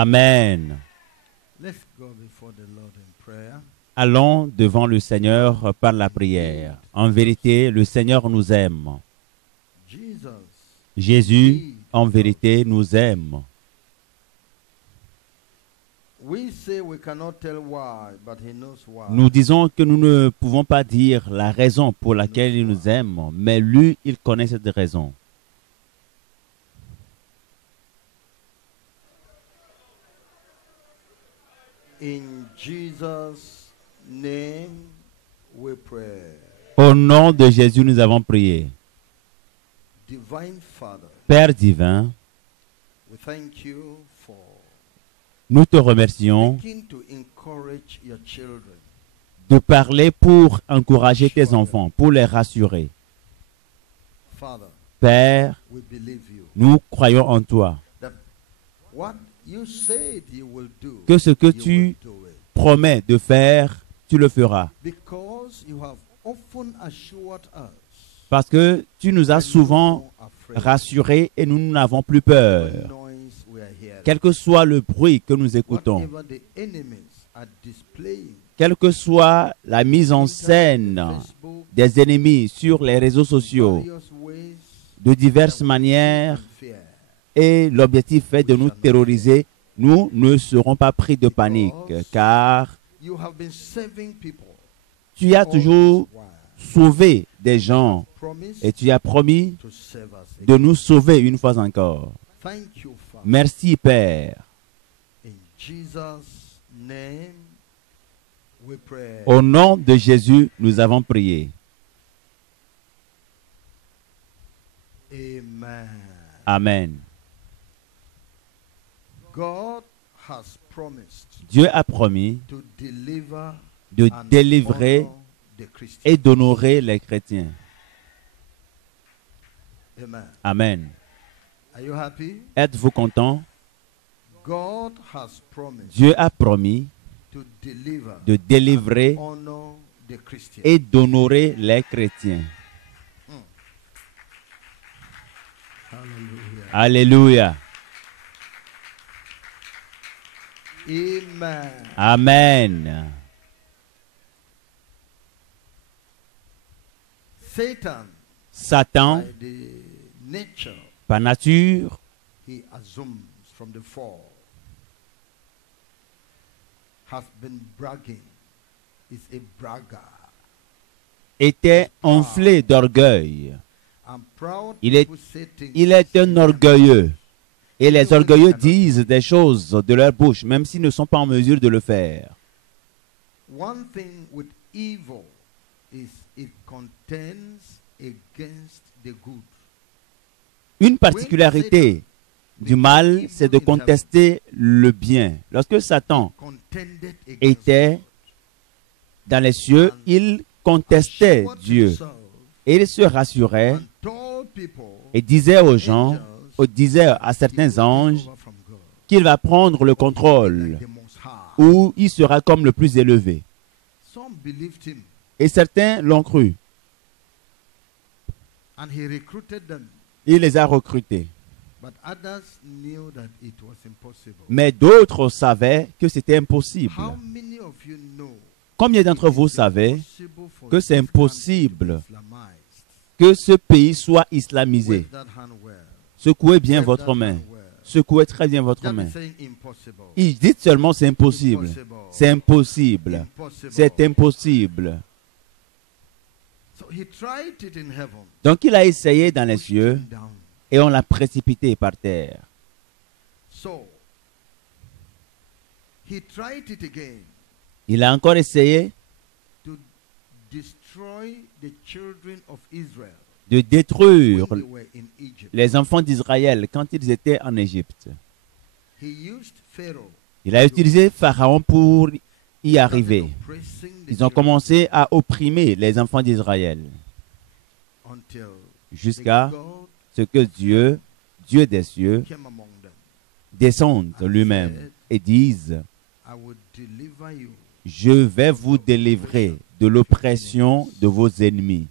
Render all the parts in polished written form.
Amen. Let's go before the Lord in prayer. Allons devant le Seigneur par la prière. En vérité, le Seigneur nous aime. Jésus, en vérité, nous aime. Nous disons que nous ne pouvons pas dire la raison pour laquelle il nous aime, mais lui, il connaît cette raison. In Jesus' name we pray. Au nom de Jésus, nous avons prié. Divine Father, Père divin, we thank you for nous te remercions making to encourage your children. de parler pour encourager tes enfants, pour les rassurer. Father, Père, we believe you. nous croyons en toi, That what you said you will do, que ce que you tu will do it. promets de faire, tu le feras. Because you have often assured us. Parce que tu nous as souvent rassurés et nous n'avons plus peur. Noise we are hearing. Quel que soit le bruit que nous écoutons, Whatever the enemies are displaying, quelle que soit la mise en scène Facebook, des ennemis sur les réseaux sociaux, various ways, de diverses manières, and fear. et l'objectif est de nous terroriser, nous ne serons pas pris de panique, car You have been saving people. tu as all toujours this while. sauvé des gens Promise et tu as promis to save us de again. nous sauver une fois encore. Thank you, Father. Merci Père. In Jesus' name we pray. Au nom de Jésus, nous avons prié. Amen. Amen. God has promised Dieu a promis to deliver de and délivrer honor the Christians. et d'honorer les chrétiens. Amen. Amen. Are you happy? Êtes-vous contents? God has promised Dieu a promis to deliver de délivrer and honor the Christians. et d'honorer les chrétiens. Hallelujah. Alléluia. Amen. Amen. Satan, Satan, by the nature par nature, he assumes from the fall, has been bragging. Is a bragger. était enflé d'orgueil. I'm proud Il est- people say things Il est un orgueilleux. Et les orgueilleux disent des choses de leur bouche, même s'ils ne sont pas en mesure de le faire. One thing with evil is it contends against the good. Une particularité du mal, c'est de contester le bien. Lorsque Satan Contended against était dans les cieux, il contestait assured Dieu. himself Et il se rassurait and told people, et disait aux gens, ou disait à certains anges, over from God, qu'il va prendre le contrôle, like the Most High. ou il sera comme le plus élevé. Some believed him Et certains l'ont cru. and he recruited them, Il les a recrutés. but others knew that it was impossible. Mais d'autres savaient que c'était impossible. How many of you know Combien d'entre vous it is savez impossible for que c'est this country to be impossible Islamized? que ce pays soit islamisé? Wave that hand well. Secouez bien Wave votre that main. hand well. Secouez très bien votre Just main. be saying impossible. Il dit seulement c'est impossible. Impossible. C'est impossible. Impossible. C'est impossible. So he tried it in heaven. Donc il a essayé dans les Pushed cieux him down. et on l'a précipité par terre. So he tried it again Il a encore essayé to destroy the children of Israel de détruire when they were in Egypt. les enfants d'Israël quand ils étaient en Égypte. He used Pharaoh. Il a utilisé Pharaon pour y arriver. started oppressing the Ils ont children commencé à opprimer les enfants d'Israël until jusqu'à the God ce que Dieu, Dieu des cieux, came among them. descende lui-même et dise, I will deliver you. je vais vous délivrer de l'oppression de vos ennemis.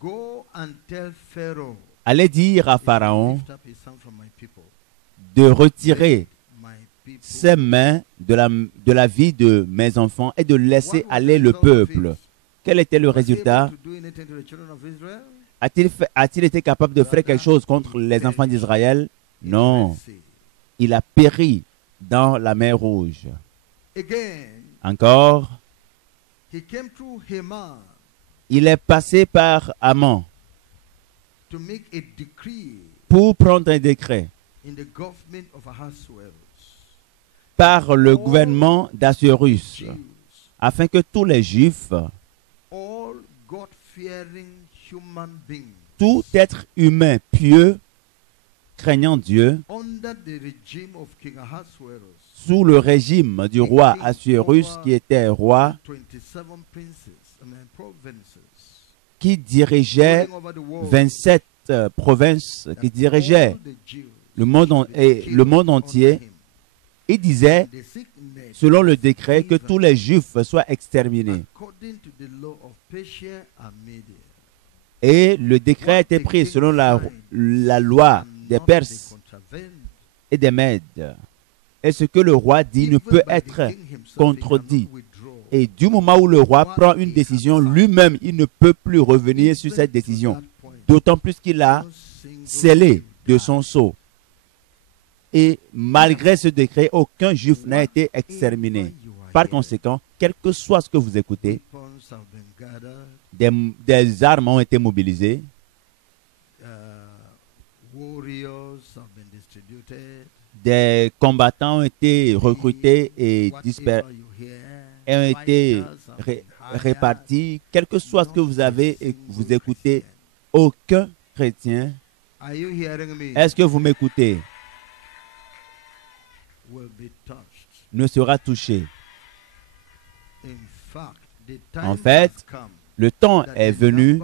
Go and tell Pharaoh, Allez dire à if you Pharaon lift up his son from my people, de retirer my ses mains de la vie de mes enfants et de laisser aller le peuple. Quel était le résultat? A-t-il été capable de faire quelque chose contre les enfants d'Israël? Non. Il a péri dans la mer Rouge. Encore, il est passé par Haman pour prendre un décret par le gouvernement d'Assuérus, afin que tous les Juifs, tout être humain pieux, craignant Dieu, sous le régime du roi Assuérus, qui était roi, qui dirigeait 27 provinces, qui dirigeait le monde entier. Il disait, selon le décret, que tous les Juifs soient exterminés. Et le décret a été pris selon la loi des Perses et des Mèdes. Et ce que le roi dit ne peut être contredit. Et du moment où le roi prend une décision, lui-même, il ne peut plus revenir sur cette décision. D'autant plus qu'il a scellé de son sceau. Et malgré ce décret, aucun juif n'a été exterminé. Par conséquent, quel que soit ce que vous écoutez, des armes ont été mobilisées, des combattants ont été recrutés et ont été répartis. Quel que soit ce que vous avez et que vous écoutez, aucun chrétien, est-ce que vous m'écoutez, ne sera touché. En fait, le temps est venu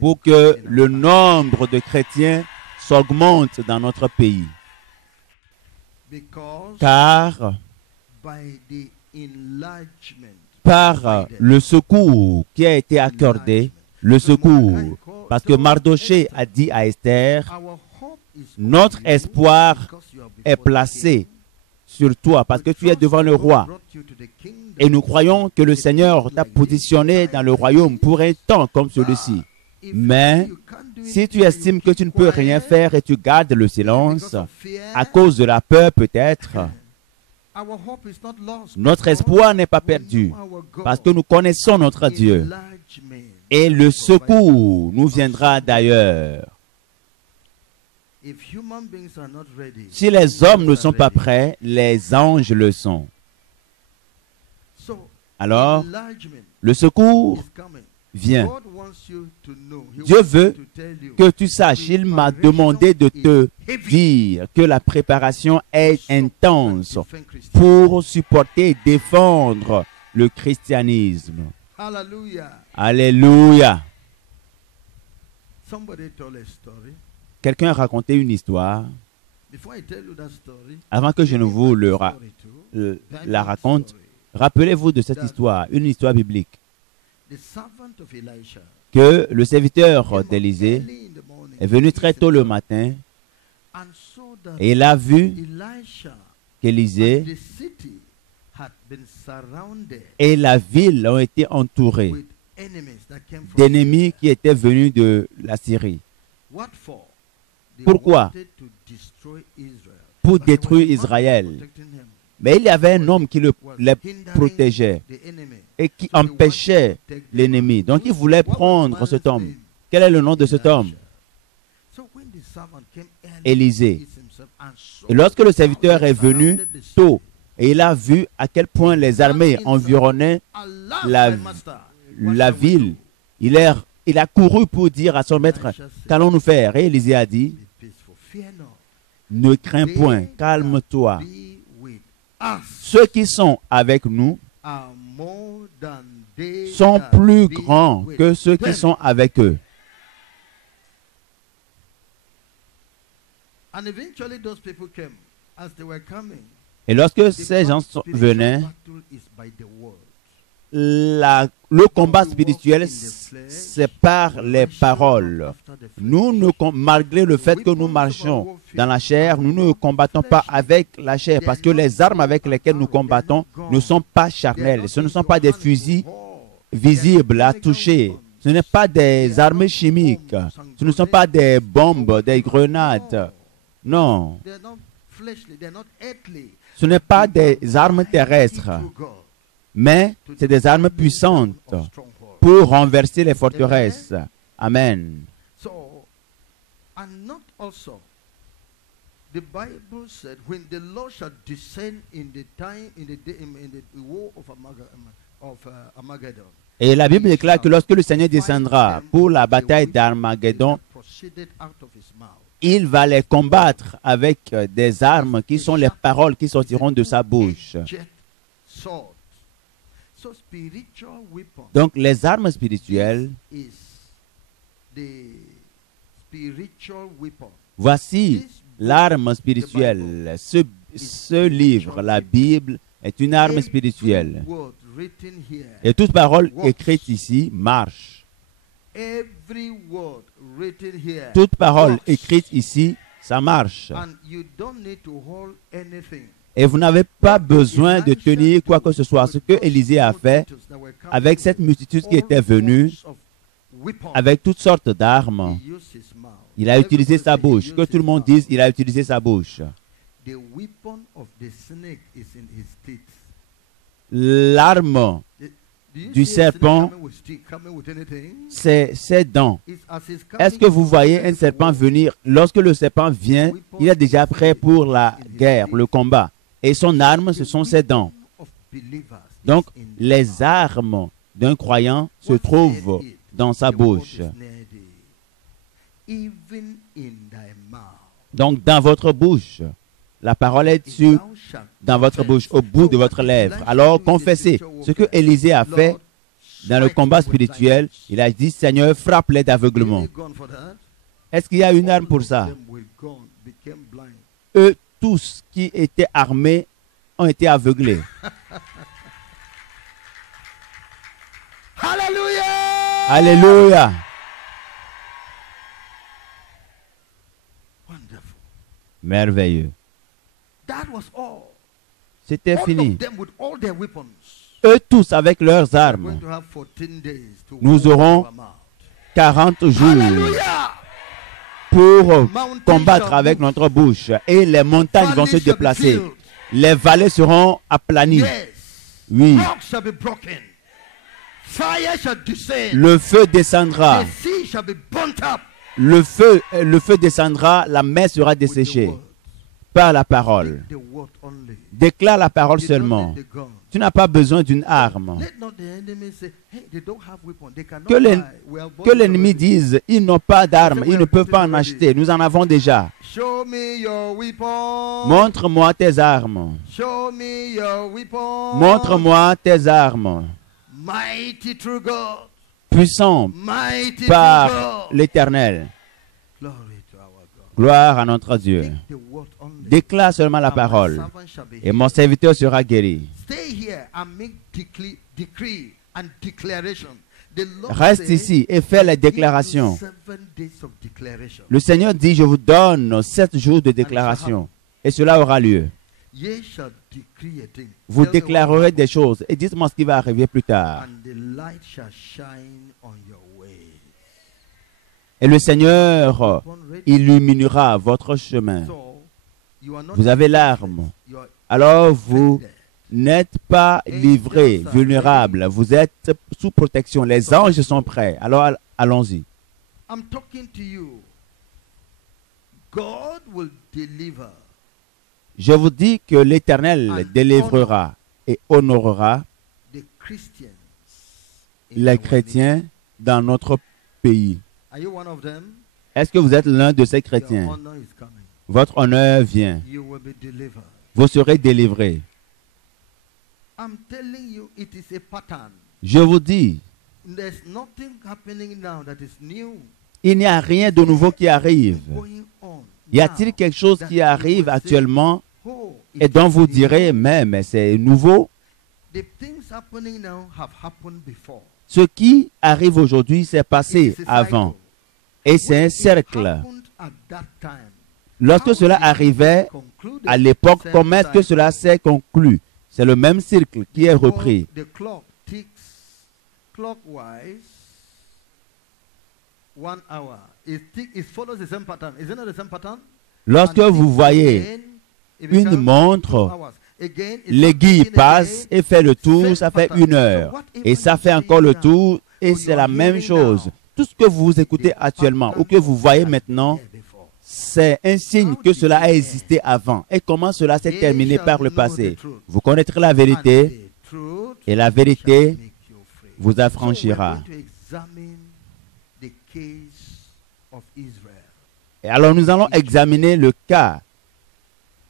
pour que le nombre de chrétiens s'augmente dans notre pays. Car par le secours qui a été accordé, le secours, parce que Mardoché a dit à Esther, notre espoir est placé sur toi parce que tu es devant le roi. Et nous croyons que le Seigneur t'a positionné dans le royaume pour un temps comme celui-ci. Mais si tu estimes que tu ne peux rien faire et tu gardes le silence, à cause de la peur peut-être, notre espoir n'est pas perdu parce que nous connaissons notre Dieu. Et le secours nous viendra d'ailleurs. Si les hommes ne sont pas prêts, les anges le sont. Alors, le secours vient. Dieu veut que tu saches, il m'a demandé de te dire que la préparation est intense pour supporter et défendre le christianisme. Alléluia. Quelqu'un a raconté une histoire. Avant que je ne vous la raconte, rappelez-vous de cette histoire, une histoire biblique. Que le serviteur d'Élisée est venu très tôt le matin et il a vu qu'Élisée et la ville ont été entourées d'ennemis qui étaient venus de la Syrie. Pourquoi? Pour détruire Israël. Mais il y avait un homme qui les protégeait et qui empêchait l'ennemi. Donc il voulait prendre cet homme. Quel est le nom de cet homme? Élisée. Et lorsque le serviteur est venu tôt, et il a vu à quel point les armées environnaient la ville, il a couru pour dire à son maître, qu'allons-nous faire? Et Élisée a dit, ne crains point, calme-toi. Ceux qui sont avec nous sont plus grands que ceux qui sont avec eux. Et lorsque ces gens venaient, le combat spirituel, c'est par les paroles. Nous, malgré le fait que nous marchons dans la chair, nous ne combattons pas avec la chair parce que les armes avec lesquelles nous combattons ne sont pas charnelles. Ce ne sont pas des fusils visibles à toucher. Ce n'est pas des armes chimiques. Ce ne sont pas des bombes, des grenades. Non. Ce n'est pas des armes terrestres, mais c'est des armes puissantes pour renverser les forteresses. Amen. The Bible said, when the Lord shall descend in the war of Armageddon. Et la Bible déclare que lorsque le Seigneur descendra pour la bataille d'Armageddon, il va les combattre avec des armes qui sont les paroles qui sortiront de sa bouche. Donc les armes spirituelles, voici l'arme spirituelle. Ce livre, la Bible, est une arme spirituelle. Et toute parole écrite ici marche. Toute parole écrite ici, ça marche. Et vous n'avez pas besoin de tenir quoi que ce soit. Ce que Élisée a fait avec cette multitude qui était venue, avec toutes sortes d'armes, il a utilisé sa bouche. Que tout le monde dise, il a utilisé sa bouche. L'arme du serpent, c'est ses dents. Est-ce que vous voyez un serpent venir? Lorsque le serpent vient, il est déjà prêt pour la guerre, le combat. Et son arme, ce sont ses dents. Donc, les armes d'un croyant se trouvent dans sa bouche. Donc, dans votre bouche, la parole est sur, dans votre bouche, au bout de votre lèvre. Alors, confessez ce que Élisée a fait dans le combat spirituel. Il a dit, Seigneur, frappe-les d'aveuglement. Est-ce qu'il y a une arme pour ça? Eux, tous qui étaient armés, ont été aveuglés. Alléluia! Alléluia! Merveilleux. C'était fini. Eux tous avec leurs armes. Nous aurons 40 jours pour combattre avec notre bouche. Et les montagnes vont se déplacer. Les vallées seront aplanies. Oui. Le feu descendra. Le feu descendra, la mer sera desséchée par la parole. Déclare la parole seulement. Tu n'as pas besoin d'une arme. Que l'ennemi dise, ils n'ont pas d'armes, ils ne peuvent pas en acheter. Nous en avons déjà. Montre-moi tes armes. Montre-moi tes armes. Puissant par l'Éternel. Gloire à notre Dieu. Déclare seulement la parole et mon serviteur sera guéri. Reste ici et fais les déclarations. Le Seigneur dit, je vous donne 7 jours de déclaration et cela aura lieu. Vous déclarerez des choses et dites-moi ce qui va arriver plus tard. Et le Seigneur illuminera votre chemin. Vous avez l'arme. Alors vous n'êtes pas livré, vulnérable. Vous êtes sous protection. Les anges sont prêts. Alors allons-y. Je vous dis que l'Éternel délivrera et honorera les chrétiens dans notre pays. Est-ce que vous êtes l'un de ces chrétiens? Votre honneur vient. Vous serez délivrés. Je vous dis, il n'y a rien de nouveau qui arrive. Y a-t-il quelque chose qui arrive actuellement et dont vous direz, mais c'est nouveau? is happening now have happened before. Ce qui arrive aujourd'hui s'est passé It is a avant. cycle. Et c'est un When it cercle. happened at that time, Lorsque how cela is it arrivait concluded? à l'époque, Same comment est-ce que cycle. cela s'est conclu? C'est le même cycle qui est repris. The clock ticks clockwise 1 hour. It follows the same pattern. Isn't it the same pattern? Lorsque And vous ticks voyez again, it une becomes 2 montre, hours. Again, it l'aiguille starts ticking passe again. et fait le tour, Same ça fait pattern. 1 heure. So whatever Et ça you fait see encore le now, tour et or c'est you la are même hearing chose. now, Tout ce que vous écoutez the actuellement ou pattern que vous voyez has maintenant, been there before. c'est un signe que cela a existé avant. Et comment cela s'est They terminé shall par le know passé? the truth, Vous connaîtrez la and vérité the truth et la shall vérité make you free. vous So we're affranchira. going to examine the case of Israel. Et alors nous allons examiner le cas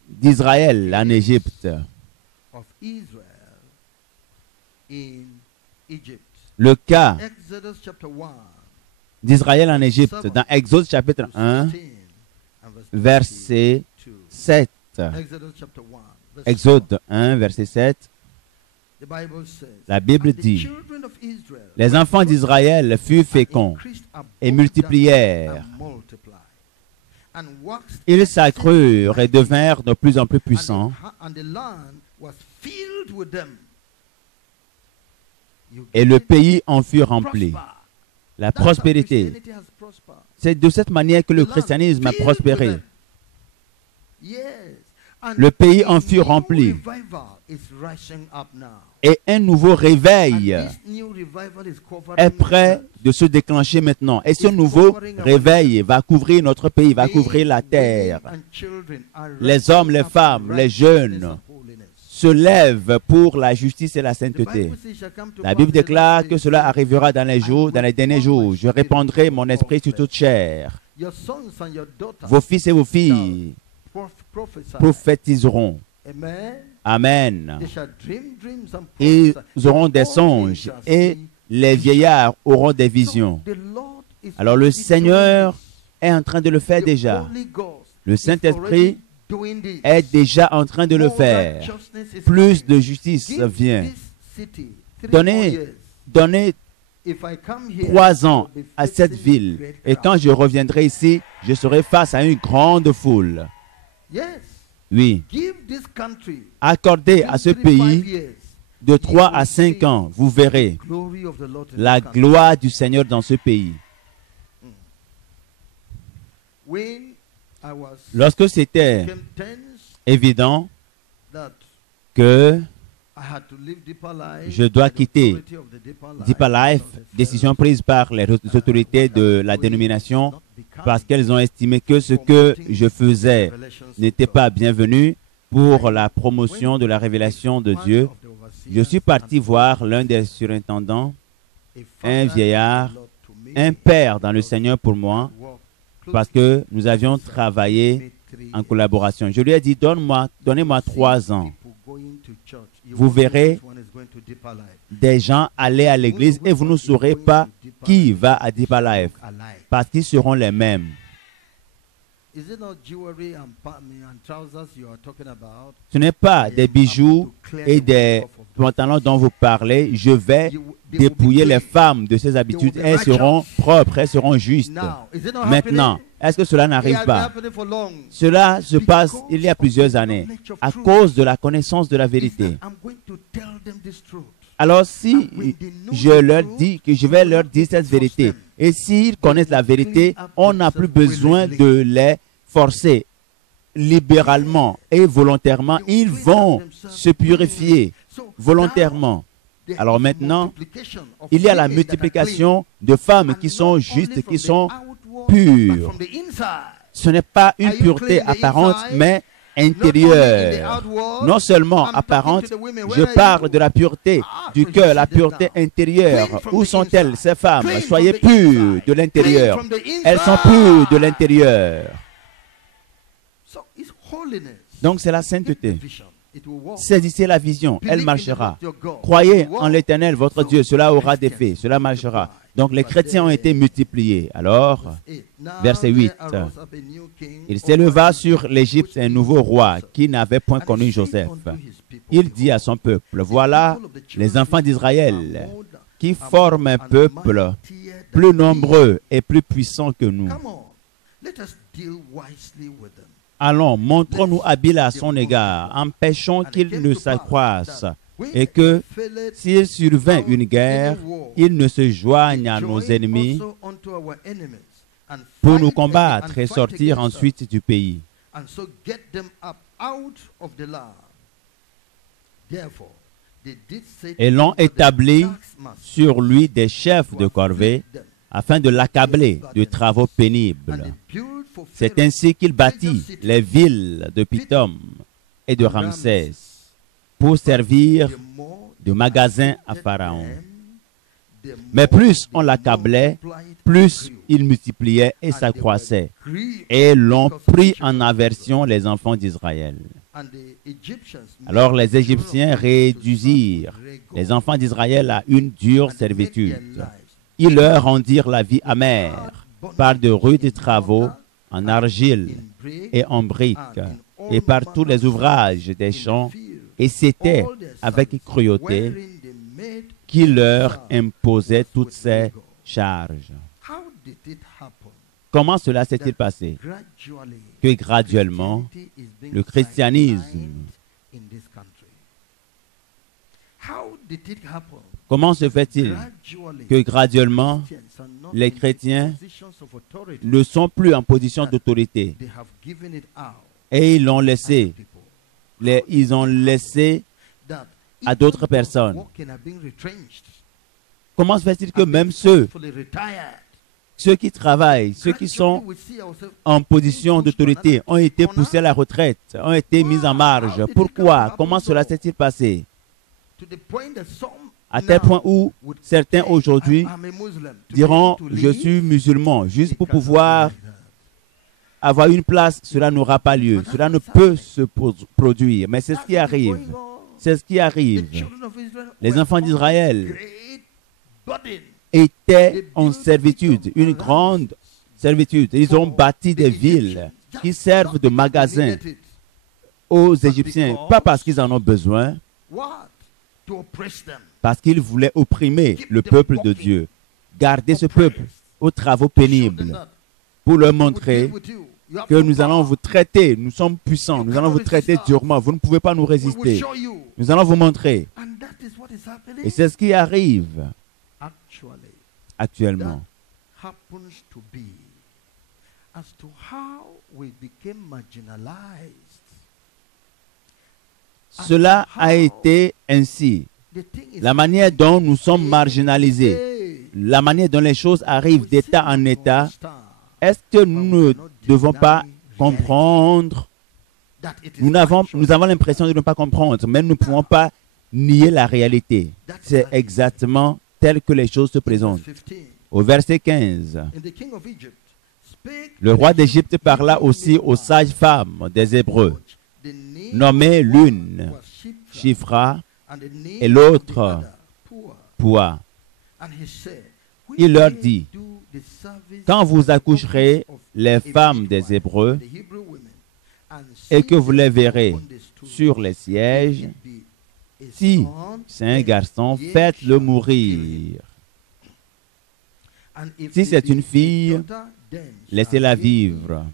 d'Israël en Égypte. Of Israel in Egypt. Le cas Exodus chapter 1, d'Israël en Égypte dans Exode chapitre 1, 16 and verse verset 22. 7. Exodus chapter 1, verse Exode 1, verset 7. 4. The Bible says, La Bible "And the dit, children of Israel les enfants d'Israël furent féconds increased et abundantly multiplièrent. and multiplied, and waxed Ils s'accrurent et devinrent de plus en plus and puissants. and the land was filled with them." You Et get le it? pays en fut rempli. Prosper. La That's how prospérité. Christianity has prospered. C'est de cette manière que le The land christianisme a filled prospéré. with them. Yes. And Le pays en a fut new rempli. revival is rising up now. Et un nouveau réveil And this new revival is covering est prêt the de se déclencher maintenant. Et ce nouveau réveil va couvrir notre pays, va couvrir la terre. women and children are Les hommes, les rising up femmes, in les righteousness jeunes and holiness. se lèvent pour la justice et la The sainteté. Bible says, "Shall come to La pass Bible in the déclare last que days, cela arrivera dans les jours, dans les derniers jours. Je répandrai mon esprit sur toute chair. your sons and your daughters Vos fils et vos filles prophesy." prophétiseront. Amen. Amen. They shall dream dreams and Ils prophesy. auront The des old songes shall et see les vieillards auront des visions. So, the Lord is Alors le already Seigneur doing est en train de le faire this. déjà. The Holy Ghost Le is Saint-Esprit already doing this. est déjà en train de le More faire. righteousness is Plus coming. de justice Give vient. this city 3 Donnez- more years. Donnez If I come here, 3 ans I'll be à cette facing a ville. great Et crowd. quand je reviendrai ici, je serai face à une grande foule. Yes. Oui. Give this country Accordez à ce 3 to 5 pays years. de 3 à 5 ans, vous verrez Glory of the Lord in la this country. gloire du Seigneur dans ce pays. When I was Lorsque c'était became tense évident that que I had to leave Deeper Life, je dois by the quitter authority of the Deeper Life, because they décision felt prise par les autorités de la dénomination, not becoming parce qu'elles ont estimé que ce que je faisais revelations of n'était God. pas bienvenu pour la promotion de la révélation de One Dieu. of the overseers Je suis parti and voir l'un des surintendants, a un father in the vieillard, Lord to me, un père dans le Seigneur pour moi, walk parce closely que nous avions with me travaillé 3 en years. collaboration. Je lui ai dit, donnez-moi 3 ans. People going to church. You Vous won't know verrez which one is going to Deeper Life. Des gens aller à l'église et vous ne saurez pas qui va à Deeper Life, Alive. parce qu'ils seront les mêmes. Is it not jewelry and trousers you are talking about? Ce n'est pas des bijoux et des pantalons dont vous parlez. Je vais dépouiller les femmes de ces habitudes. Elles seront propres, elles seront justes. Now, is it not Maintenant, happening? est-ce que cela It n'arrive has been pas? happening for long. Cela se passe il y a plusieurs années à cause de la connaissance de la Is vérité. that I'm going to tell them this truth. Alors si je leur dis que je vais leur dire cette vérité, et s'ils connaissent la vérité, on n'a plus besoin de les forcer libéralement et volontairement. Ils vont se purifier volontairement. Alors maintenant, il y a la multiplication de femmes qui sont justes, qui sont pures. Ce n'est pas une pureté apparente, mais intérieure. Non seulement apparente, je parle de la pureté du cœur, la pureté intérieure. Où sont-elles, ces femmes? Soyez pures de l'intérieur. Elles sont pures de l'intérieur. Donc c'est la sainteté. Saisissez la vision, elle marchera. Croyez en l'Éternel, votre Dieu, cela aura des faits, cela marchera. Donc les chrétiens ont été multipliés. Alors, verset 8, il s'éleva sur l'Égypte un nouveau roi qui n'avait point connu Joseph. il dit à son peuple, voilà les enfants d'Israël qui forment un peuple plus nombreux et plus puissant que nous. Allons, montrons-nous habiles à son égard, empêchons qu'ils ne s'accroissent et que, s'il survint une guerre, ils ne se joignent à nos ennemis pour nous combattre et sortir ensuite du pays. Et l'ont établi sur lui des chefs de corvée afin de l'accabler de travaux pénibles. C'est ainsi qu'il bâtit les villes de Pithom et de Ramsès pour servir de magasin à Pharaon. Mais plus on l'accablait, plus il multipliait et s'accroissait. Et l'ont pris en aversion les enfants d'Israël. Alors les Égyptiens réduisirent les enfants d'Israël à une dure servitude. Ils leur rendirent la vie amère par de rudes travaux en argile et en briques et par tous les ouvrages des champs, et c'était avec cruauté qu'ils leur imposaient toutes ces charges. Comment cela s'est-il passé? Que graduellement, le christianisme, comment se fait-il que graduellement, les chrétiens ne sont plus en position d'autorité et ils l'ont laissé, ils ont laissé à d'autres personnes? Comment se fait-il que même ceux qui travaillent, ceux qui sont en position d'autorité ont été poussés à la retraite, ont été mis en marge? Pourquoi? Comment cela s'est-il passé? À tel point où certains aujourd'hui diront « je suis musulman » juste pour pouvoir avoir une place, cela n'aura pas lieu. Cela ne peut se produire. Mais c'est ce qui arrive. C'est ce qui arrive. Les enfants d'Israël étaient en servitude, une grande servitude. Ils ont bâti des villes qui servent de magasins aux Égyptiens, pas parce qu'ils en ont besoin, parce qu'ils voulaient opprimer le peuple de Dieu, garder ce peuple aux travaux pénibles, pour leur montrer que nous allons vous traiter, nous sommes puissants, nous allons vous traiter durement, vous ne pouvez pas nous résister. Nous allons vous montrer. Et c'est ce qui arrive actuellement. Cela a été ainsi. La manière dont nous sommes marginalisés, la manière dont les choses arrivent d'état en état, est-ce que nous ne devons pas comprendre? Nous avons l'impression de ne pas comprendre, mais nous ne pouvons pas nier la réalité. C'est exactement tel que les choses se présentent. Au verset 15, le roi d'Égypte parla aussi aux sages-femmes des Hébreux, nommées l'une Shifra et l'autre Poua. Il leur dit, quand vous accoucherez les femmes des Hébreux et que vous les verrez sur les sièges, si c'est un garçon, faites-le mourir. Si c'est une fille, laissez-la vivre.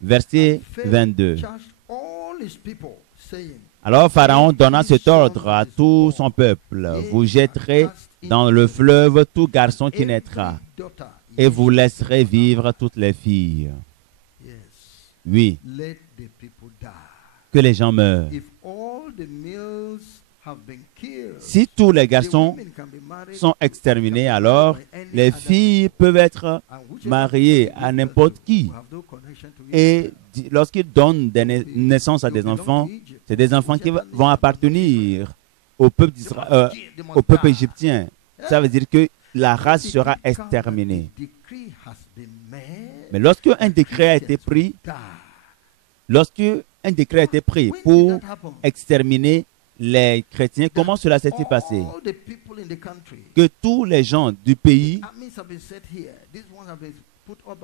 Verset 22. Alors Pharaon donna cet ordre à tout son peuple. Vous jetterez dans le fleuve tout garçon qui naîtra, et vous laisserez vivre toutes les filles. Oui, que les gens meurent. Si tous les garçons sont exterminés, alors les filles peuvent être mariées à n'importe qui. Et lorsqu'ils donnent des naissances à des enfants, c'est des enfants qui vont appartenir au peuple égyptien. Ça veut dire que la race sera exterminée. Mais lorsque un décret a été pris, pour exterminer les chrétiens, comment cela s'est-il passé? All the people in the country, Que tous les gens du pays, armies have been set here. These ones have been put up,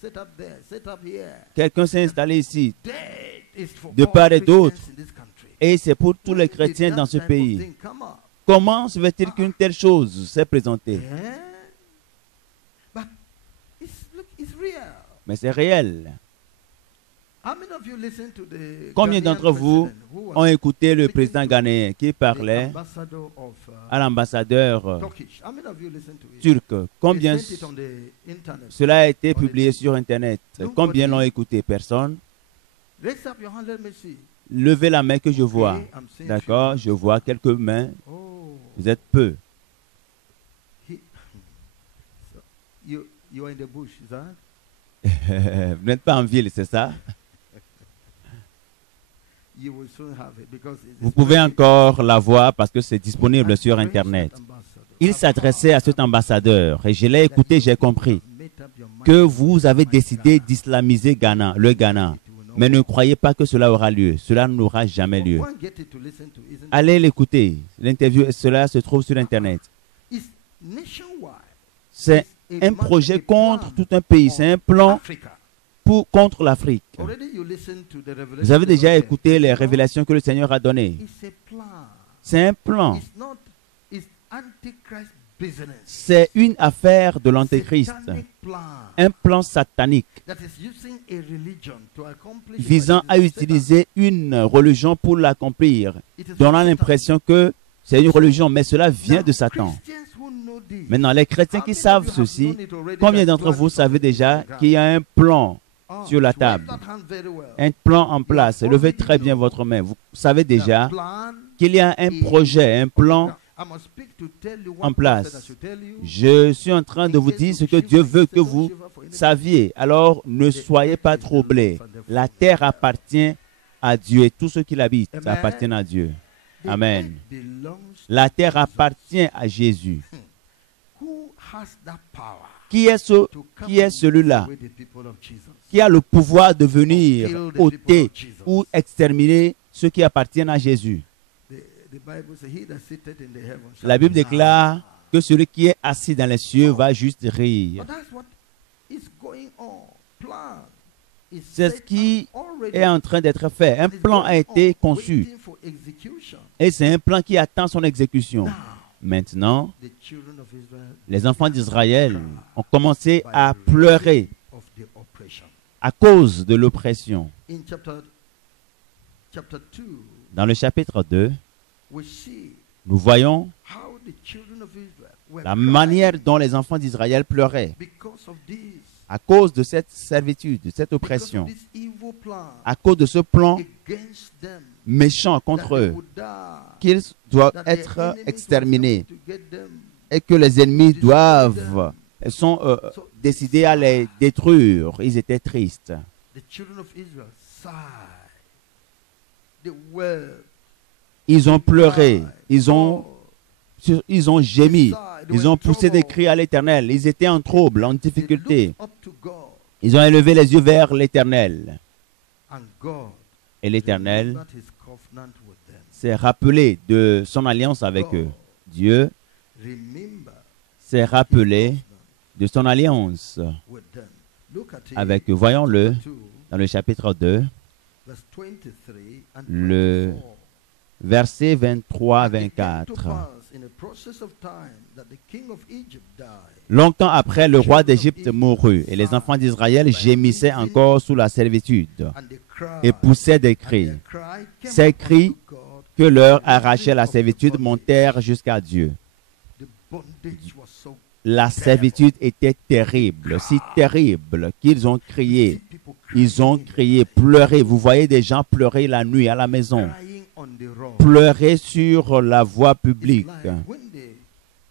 set up there, set up here. quelqu'un s'est installé ici, Death is for de all part et d'autre, Christians in this country. et c'est pour tous les When did chrétiens that dans ce type of pays. thing come up? Comment se fait-il qu'une telle chose s'est présentée? Yeah. But look, it's real. Mais c'est réel. How many of you listen to the Combien Ghanaian d'entre vous president who was ont écouté le speaking président to ghanéen qui the parlait ambassador of à l'ambassadeur Turkish? How many of you listen to it? turc? They Combien sent it on the internet. cela a été publié sur Internet? Combien l'ont écouté? Personne? Raise up your hand, let me see. Levez la main que je vois. Okay, I'm seeing D'accord? few. Je vois quelques mains. Oh, Vous êtes peu. he, so you are in the bush, is that? Vous n'êtes pas en ville, c'est ça? You will soon have it because it's Vous pouvez very- encore la voir parce que c'est disponible He sur addressed Internet. that ambassador. Il s'adressait à cet ambassadeur et je l'ai écouté, j'ai compris Made up your mind que vous avez décidé d'islamiser Ghana, le Ghana. Mais ne croyez pas que cela aura lieu. Cela n'aura jamais lieu. Go and get it to listen to, isn't it? Allez l'écouter. L'interview, cela se trouve sur Internet. It's nationwide. C'est It's un a projet plan contre tout un pays. C'est un plan Africa. contre l'Afrique. Already you listen to the revelation Vous avez déjà of God. écouté les révélations que le Seigneur a données. It's a plan. C'est un plan. It's antichrist business. C'est une affaire de l'Antéchrist. Satanic plan Un plan satanique that is using a religion to accomplish visant what à it is utiliser une religion pour l'accomplir, Satan. It is donnant from l'impression que c'est une religion, mais cela Satan. vient Now, de Satan. Christians who know this, Maintenant, les chrétiens how qui many of savent you have ceci, known it already combien that d'entre plan vous is savez on the déjà ground? qu'il y a un plan Oh, sur la wave table, that hand very well. un plan en place? Levez très bien votre main. Vous savez déjà The plan qu'il y a un projet, un plan I must speak to tell you en what place. God said I should tell you. Je suis en train de vous dire ce que Dieu veut que vous saviez. Alors ne soyez pas troublés. La terre appartient à Dieu et tout ce qui l'habite appartient à Dieu. The Amen. earth belongs to La terre Jesus. appartient à Jésus. Who has that power Qui est, to come qui est and celui-là with the people of Jesus? qui a le pouvoir de venir ôter ou exterminer ceux qui appartiennent à Jésus? The Bible says, "He that sitteth in the heavens shall La Bible be déclare mad." que celui qui est assis dans les cieux va juste rire. But that's what is going on. Plan is C'est ce set qui up already. est en train d'être fait. Un And it's plan going a été on, conçu waiting for execution. et c'est un plan qui attend son exécution. Now, Maintenant, the children of Israel les enfants d'Israël ont commencé à pleurer of the oppression. à cause de l'oppression. In chapter 2, Dans le chapitre 2, we see nous voyons how the children of Israel were la crying manière dont les enfants d'Israël pleuraient because of this, à cause de cette servitude, de cette because oppression, of this evil plan à cause de ce plan against them, méchant that contre they eux, would die, qu'ils doivent that their être enemies were exterminés able to get them. et que les ennemis doivent, sont décidés à les détruire. Ils étaient tristes. The children of Israel sighed. They wept. Ils ont pleuré, cried. ils ont gémi, Sighed. They ils were ont in poussé des trouble. cris à l'Éternel. Ils étaient en trouble, en They difficulté. looked up to God, Ils ont élevé les yeux vers l'Éternel. and God Et l'Éternel remembered his covenant with them. s'est rappelé de son alliance avec eux. Dieu Remember s'est his rappelé covenant de son alliance with them. Look at it, avec eux. Voyons-le chapter 2, dans le chapitre 2, verse 23 and le 24. versets 23 à And it came to 24. pass in the process of time that the king of Egypt died. Longtemps après, le roi d'Égypte mourut, et les enfants d'Israël gémissaient encore sous la servitude And they cried, et poussaient des and cris. their cry came Ces up cris unto God. Que leur arrachait la servitude montèrent jusqu'à Dieu. The bondage was so La servitude était terrible, si terrible qu'ils ont crié. people Ils ont crié, pleuré. Vous voyez des gens pleurer la nuit à la maison, crying on the road. pleurer sur la voie It's publique. like when they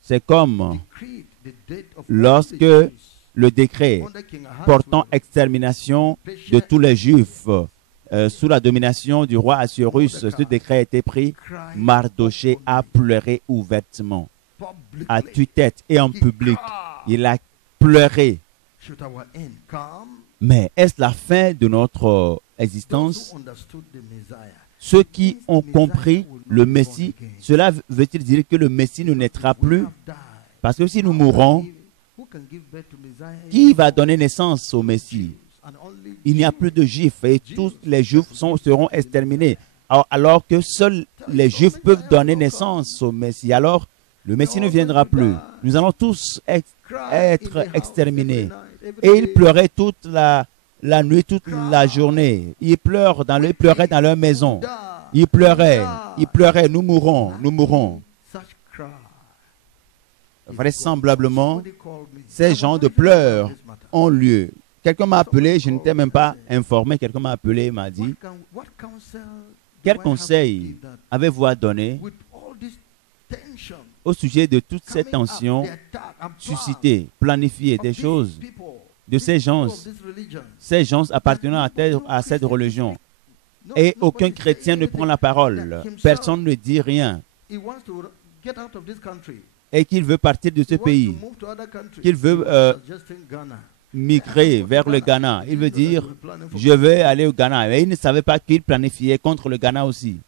C'est comme decreed the death of all lorsque the Jews le décret under King portant Ahasuerus, extermination de tous les Juifs sous la domination du roi Assuérus, ce décret a été pris. cried Mardoché a pleuré ouvertement, publicly. à tue-tête et en He public. cried. Il a pleuré. Should our end come? Mais est-ce la fin de notre Those existence? who understood the Messiah ceux qui ont compris le Messie, cela veut-il dire que le Messie ne naîtra plus? Parce que si nous mourrons, qui va donner naissance au Messie? Il n'y a plus de Juifs et tous les Juifs seront exterminés. Alors que seuls les Juifs peuvent donner naissance au Messie. Alors, le Messie ne viendra plus. Nous allons tous être exterminés. Et il pleurait toute la nuit, toute la journée. Ils pleuraient dans leur maison. Ils pleuraient, nous mourrons, nous mourrons. Vraisemblablement, ces gens de pleurs ont lieu. Quelqu'un m'a appelé, je n'étais même pas informé, quelqu'un m'a appelé et m'a dit, quel conseil avez-vous à donner au sujet de toutes ces tensions suscitées, planifiées, des choses, de ces gens appartenant à cette religion. Et aucun chrétien ne prend la parole, personne ne dit rien. Et qu'il veut partir de ce pays, qu'il veut migrer vers le Ghana. Il veut dire, je vais aller au Ghana. Et il ne savait pas qu'il planifiait contre le Ghana aussi.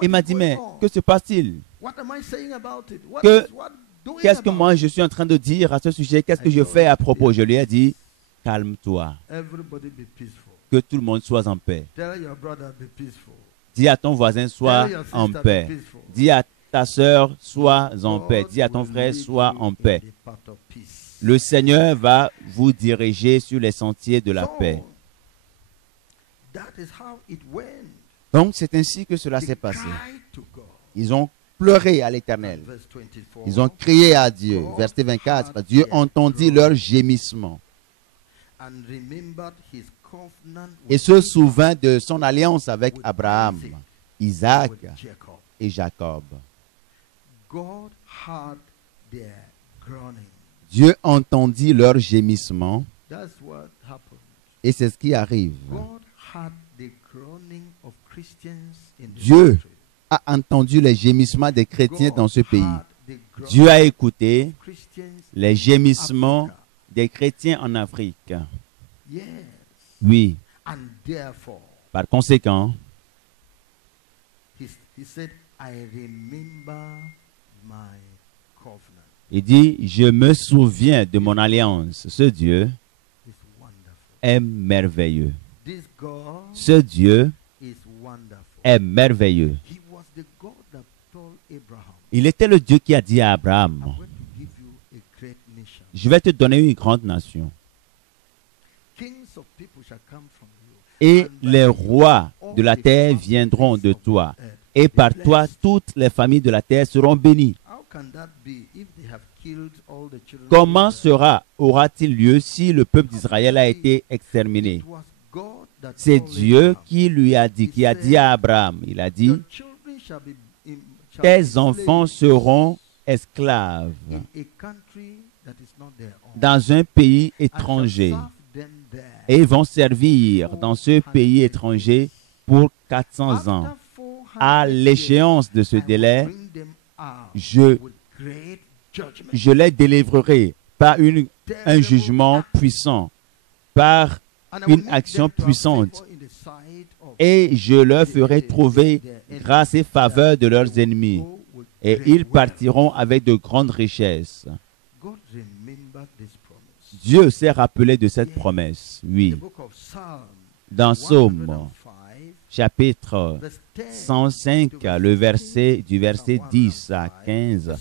Il m'a dit, mais que se passe-t-il? Qu'est-ce que moi je suis en train de dire à ce sujet? Qu'est-ce que je fais à propos? Je lui ai dit, calme-toi. Que tout le monde soit en paix. Dis à ton voisin, sois en paix. Dis à ta sœur, sois en paix. Dis à ton frère, sois en paix. Le Seigneur va vous diriger sur les sentiers de la paix. Donc, c'est ainsi que cela s'est passé. Ils ont pleuré à l'Éternel. Ils ont crié à Dieu. Verset 24, Dieu entendit leur gémissement et se souvint de son alliance avec Abraham, Isaac et Jacob. Dieu entendit leur gémissement et c'est ce qui arrive. Dieu a entendu les gémissements des chrétiens dans ce pays. Dieu a écouté les gémissements des chrétiens en Afrique. Oui. Par conséquent, il dit, je me souviens de mon alliance. Ce Dieu est merveilleux. Ce Dieu est merveilleux. Il était le Dieu qui a dit à Abraham, je vais te donner une grande nation. Et les rois de la terre viendront de toi. Et par toi, toutes les familles de la terre seront bénies. Comment aura-t-il lieu si le peuple d'Israël a été exterminé? C'est Dieu qui lui a dit, qui a dit à Abraham, il a dit, tes enfants seront esclaves dans un pays étranger et ils vont servir dans ce pays étranger pour 400 ans. À l'échéance de ce délai, je les délivrerai par un jugement puissant, par une action puissante, et je leur ferai trouver grâce et faveur de leurs ennemis, et ils partiront avec de grandes richesses. Dieu s'est rappelé de cette promesse, oui. Dans Psaume, chapitre 105, du verset 10 à 15.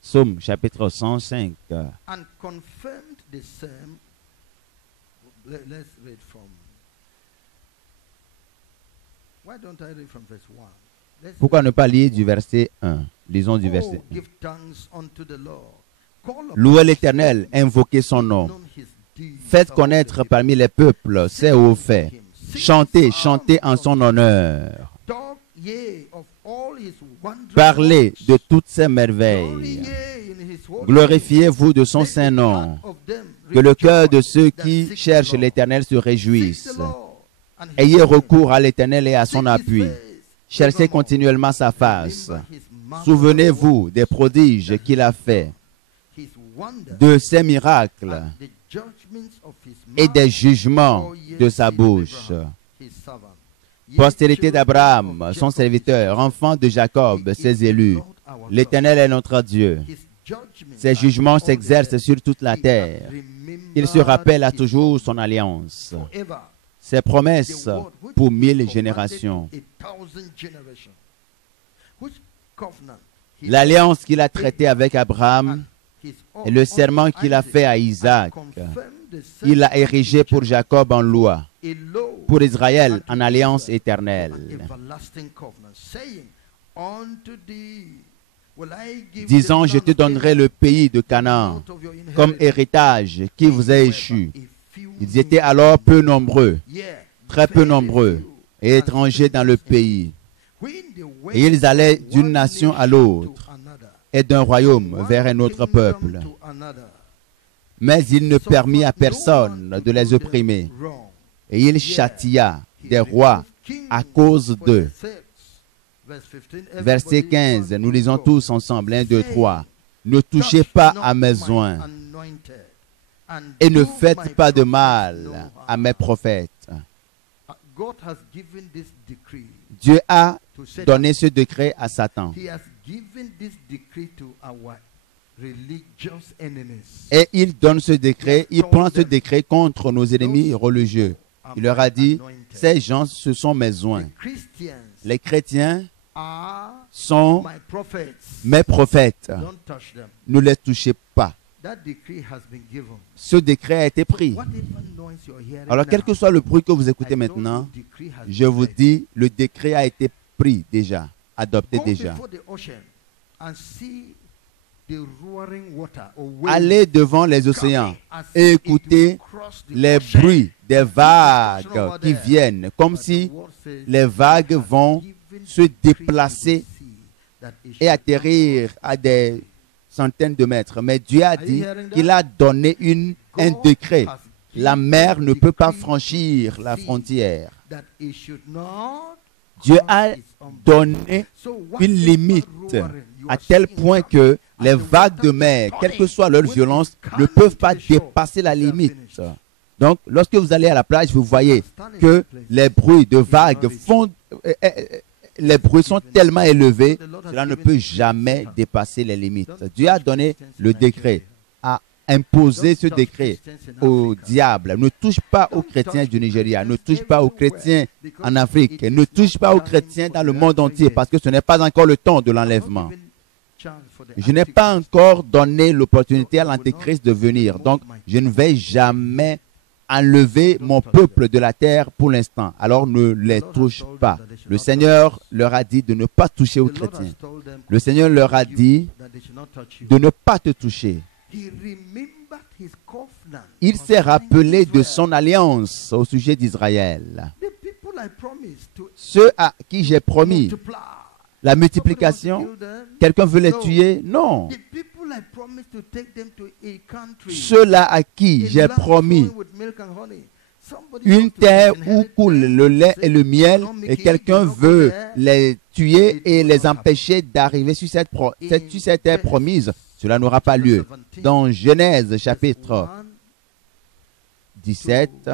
Psaume, chapitre 105. Pourquoi ne pas lire du verset 1? Lisons du verset 1. Louez l'Éternel, invoquez son nom. Faites connaître parmi les peuples ses hauts faits. Chantez, chantez en son honneur. Parlez de toutes ses merveilles. Glorifiez-vous de son saint nom. Que le cœur de ceux qui cherchent l'Éternel se réjouisse. Ayez recours à l'Éternel et à son appui. Cherchez continuellement sa face. Souvenez-vous des prodiges qu'il a faits, de ses miracles et des jugements de sa bouche. postérité d'Abraham, son serviteur, enfant de Jacob, ses élus. L'Éternel est notre Dieu. Ses jugements s'exercent sur toute la terre. Il se rappelle à toujours son alliance, ses promesses pour 1000 générations. L'alliance qu'il a traitée avec Abraham et le serment qu'il a fait à Isaac, il l'a érigé pour Jacob en loi, pour Israël en alliance éternelle. Disant, je te donnerai le pays de Canaan comme héritage qui vous a échu. Ils étaient alors peu nombreux, très peu nombreux et étrangers dans le pays. Et ils allaient d'une nation à l'autre et d'un royaume vers un autre peuple. Mais il ne permit à personne de les opprimer. Et il châtia des rois à cause d'eux. Verset 15, nous lisons tous ensemble, 1, 2, 3. Ne touchez pas à mes oints et ne faites pas de mal à mes prophètes. Dieu a donné ce décret à Satan. Et il donne ce décret, il prend ce décret contre nos ennemis religieux. Il leur a dit, ces gens, ce sont mes oints. Les chrétiens sont mes prophètes. Ne les touchez pas. Ce décret a été pris. Alors, quel que soit le bruit que vous écoutez maintenant, je vous dis, le décret a été pris déjà, adopté déjà. Allez devant les océans et écoutez les bruits des vagues qui viennent, comme si les vagues vont se déplacer et atterrir à des centaines de mètres. Mais Dieu a dit qu'il a donné un décret. La mer ne peut pas franchir la frontière. Dieu a donné une limite à tel point que les vagues de mer, quelle que soit leur violence, ne peuvent pas dépasser la limite. Donc, lorsque vous allez à la plage, vous voyez que les bruits de vagues les bruits sont tellement élevés, cela ne peut jamais dépasser les limites. Dieu a donné le décret, a imposé ce décret au diable. Ne touche pas aux chrétiens du Nigeria, ne touche pas aux chrétiens en Afrique, ne touche pas aux chrétiens dans le monde entier, parce que ce n'est pas encore le temps de l'enlèvement. Je n'ai pas encore donné l'opportunité à l'Antéchrist de venir, donc je ne vais jamais enlever mon peuple de la terre pour l'instant. Alors ne les touche pas. Le Seigneur leur a dit de ne pas toucher aux chrétiens. Le Seigneur leur a dit de ne pas te toucher. Il s'est rappelé de son alliance au sujet d'Israël. Ceux à qui j'ai promis la multiplication, quelqu'un veut les tuer? Non. Ceux-là à qui j'ai promis une terre où coule le lait et le miel, et quelqu'un veut les tuer et les empêcher d'arriver sur cette terre promise, cela n'aura pas lieu. Dans Genèse chapitre 17,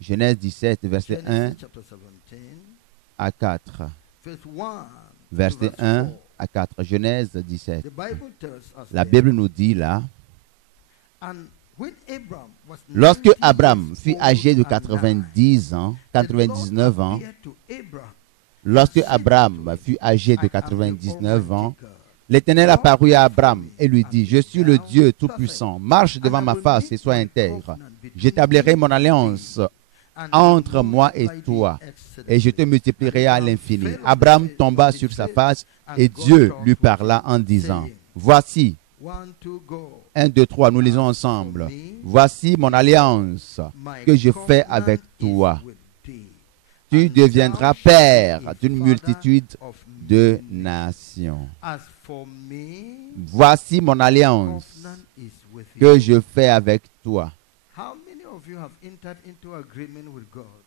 Genèse 17, verset 1 à 4. Verset 1 à 4, Genèse 17. La Bible nous dit là, lorsque Abraham fut âgé de 90 ans, 99 ans, lorsque Abraham fut âgé de 99 ans, l'Éternel apparut à Abraham et lui dit, je suis le Dieu Tout-Puissant, marche devant ma face et sois intègre. J'établirai mon alliance entre moi et toi, et je te multiplierai à l'infini. Abraham tomba sur sa face et Dieu lui parla en disant, voici, 1, 2, 3, nous lisons ensemble, voici mon alliance que je fais avec toi. Tu deviendras père d'une multitude de nations. Voici mon alliance que je fais avec toi.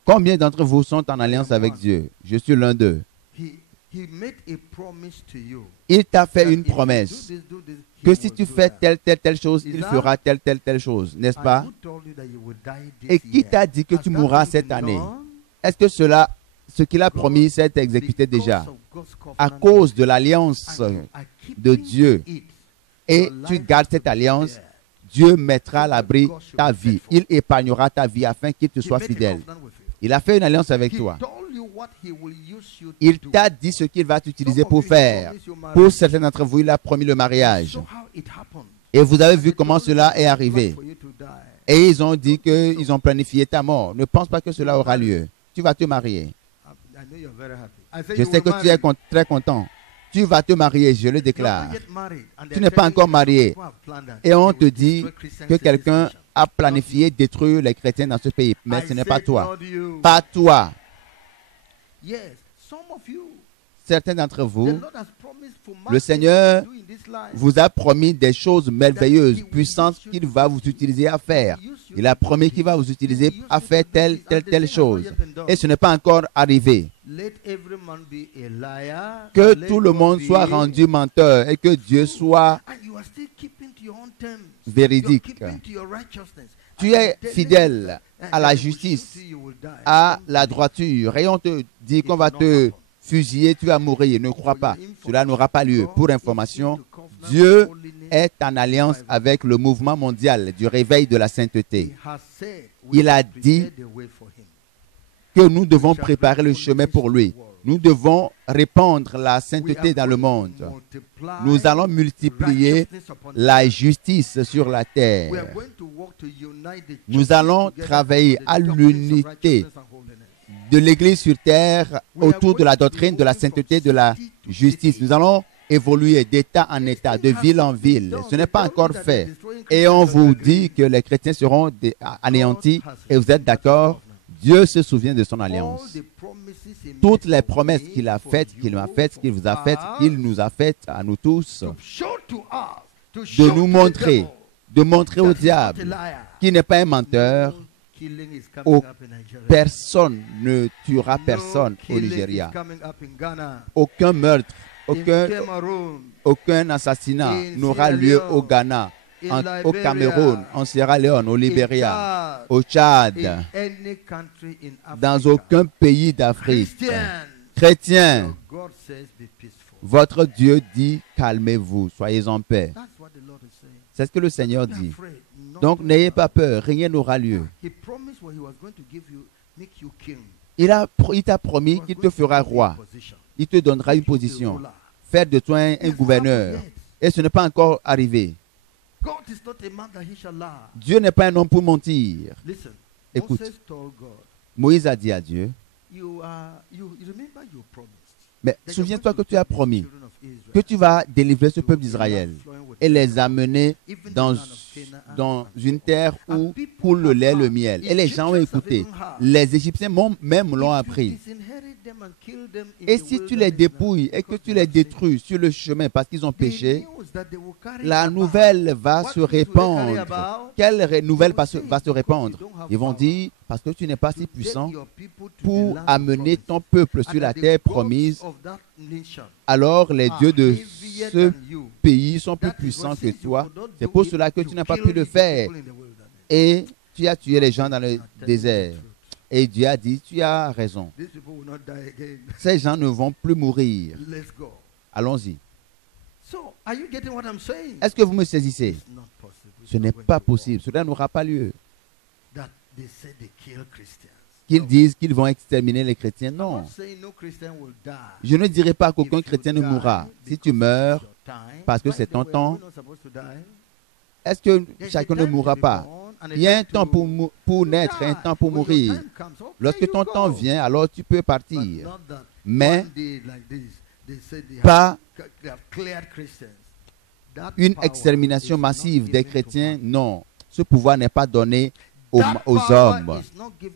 Combien d'entre vous sont en alliance avec Dieu? Je suis l'un d'eux. Il t'a fait une promesse que si tu fais telle chose, il fera telle chose, n'est-ce pas? Et qui t'a dit que tu mourras cette année? est-ce que ce qu'il a promis s'est exécuté déjà? À cause de l'alliance de Dieu, et tu gardes cette alliance, Dieu mettra à l'abri ta vie. Il épargnera ta vie afin qu'il te soit fidèle. Il a fait une alliance avec toi. Il t'a dit ce qu'il va t'utiliser pour faire. Pour certains d'entre vous, il a promis le mariage. Et vous avez vu comment cela est arrivé. Et ils ont dit qu'ils ont planifié ta mort. Ne pense pas que cela aura lieu. Tu vas te marier. Je sais que tu es très content. Tu vas te marier, je le déclare. Tu n'es pas encore marié. Et on te dit que quelqu'un a planifié détruire les chrétiens dans ce pays. Mais ce n'est pas toi. Pas toi. Certains d'entre vous, le Seigneur vous a promis des choses merveilleuses, puissantes qu'il va vous utiliser à faire. Il a promis qu'il va vous utiliser à faire telle chose. Et ce n'est pas encore arrivé. Que tout le monde soit rendu menteur et que Dieu soit véridique. Tu es fidèle à la justice, à la droiture, et on te dit qu'on va te fusiller, tu vas mourir. Ne crois pas. Cela n'aura pas lieu. Pour information, Dieu est en alliance avec le mouvement mondial du réveil de la sainteté. Il a dit que nous devons préparer le chemin pour lui. Nous devons répandre la sainteté dans le monde. Nous allons multiplier la justice sur la terre. Nous allons travailler à l'unité de l'Église sur terre autour de la doctrine de la sainteté, de la justice. Nous allons évoluer d'État en État, de ville en ville. Ce n'est pas encore fait. Et on vous dit que les chrétiens seront anéantis et vous êtes d'accord? Dieu se souvient de son alliance. Toutes les promesses qu'il a faites, qu'il m'a faites, qu'il vous a faites, qu'il nous a faites à nous tous, de nous montrer, de montrer au diable qu'il n'est pas un menteur. Personne ne tuera personne au Nigeria. Aucun meurtre, aucun assassinat n'aura lieu au Ghana, au Cameroun, en Sierra Leone, au Libéria, au Tchad, dans aucun pays d'Afrique. Chrétiens, votre Dieu dit, calmez-vous, soyez en paix. C'est ce que le Seigneur dit. Donc n'ayez pas peur, rien n'aura lieu. Il t'a promis qu'il te fera roi. Il te donnera une position. Faire de toi un gouverneur. Et ce n'est pas encore arrivé. Dieu n'est pas un homme pour mentir. Écoute, Moïse a dit à Dieu, mais souviens-toi que tu as promis que tu vas délivrer ce peuple d'Israël et les amener dans une terre où coule le lait et le miel. Et les gens ont écouté. Les Égyptiens même l'ont appris. Et si tu les dépouilles et que tu les détruis sur le chemin parce qu'ils ont péché, la nouvelle va se répandre. Quelle nouvelle va se répandre? Ils vont dire, parce que tu n'es pas si puissant pour amener ton peuple sur la terre promise, alors les dieux de ce pays sont plus puissants que toi. C'est pour cela que tu n'as pas pu le faire. Et tu as tué les gens dans le désert. Et Dieu a dit, tu as raison. Ces gens ne vont plus mourir. Allons-y. Est-ce que vous me saisissez? Ce n'est pas possible. Cela n'aura pas lieu. Qu'ils disent qu'ils vont exterminer les chrétiens. Non. Je ne dirai pas qu'aucun chrétien ne mourra. Si tu meurs parce que c'est ton temps, est-ce que chacun ne mourra pas? Il y a un temps pour naître et un temps pour mourir. Lorsque ton temps vient, alors tu peux partir. Mais pas une extermination massive des chrétiens, non. Ce pouvoir n'est pas donné aux hommes.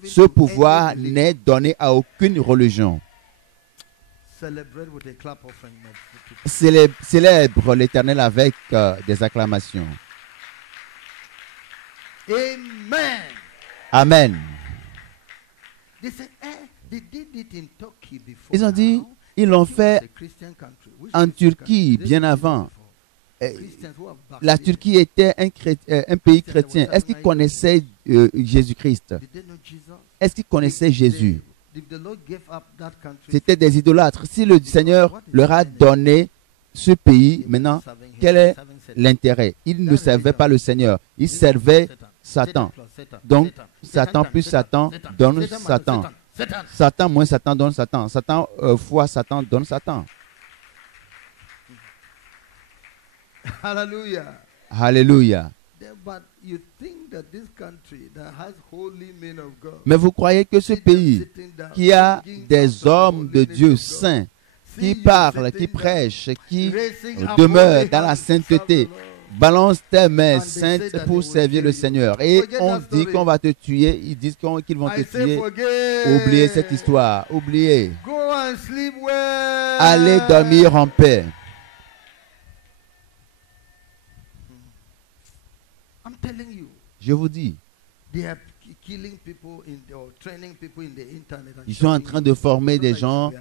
Ce pouvoir n'est donné à aucune religion. Célèbre l'Éternel avec des acclamations. Amen. Amen. Ils ont dit, ils l'ont fait en Turquie bien avant. La Turquie était un pays chrétien. Est-ce qu'ils connaissaient Jésus-Christ? Est-ce qu'ils connaissaient Jésus? if the Lord gave up that country, C'étaient des idolâtres. Si le Seigneur leur a donné ce pays, maintenant, quel est l'intérêt? Ils ne servaient pas le Seigneur. Ils servaient Satan. Donc, Satan plus Satan donne Satan. Satan moins Satan donne Satan. Satan fois Satan donne Satan. hallelujah. Alléluia. But you think that this country that has holy men of God, Mais vous croyez que ce pays sitting down, qui a singing des songs of hommes de holiness Dieu of God, saints, see qui you parlent, qui sitting down, prêchent, qui raising up demeurent holy dans la hands, sainteté, serve the Lord. balance tes mains And they say saintes that pour they will servir le kill you. Seigneur. Et Forget on that dit story. qu'on va te tuer, ils disent qu'ils vont te I say tuer. forget. Oubliez cette histoire, oubliez. Go and sleep well. Allez dormir en paix. I'm telling you, Je vous dis, they are killing people or training people in the internet. And ils sont en train de former des gens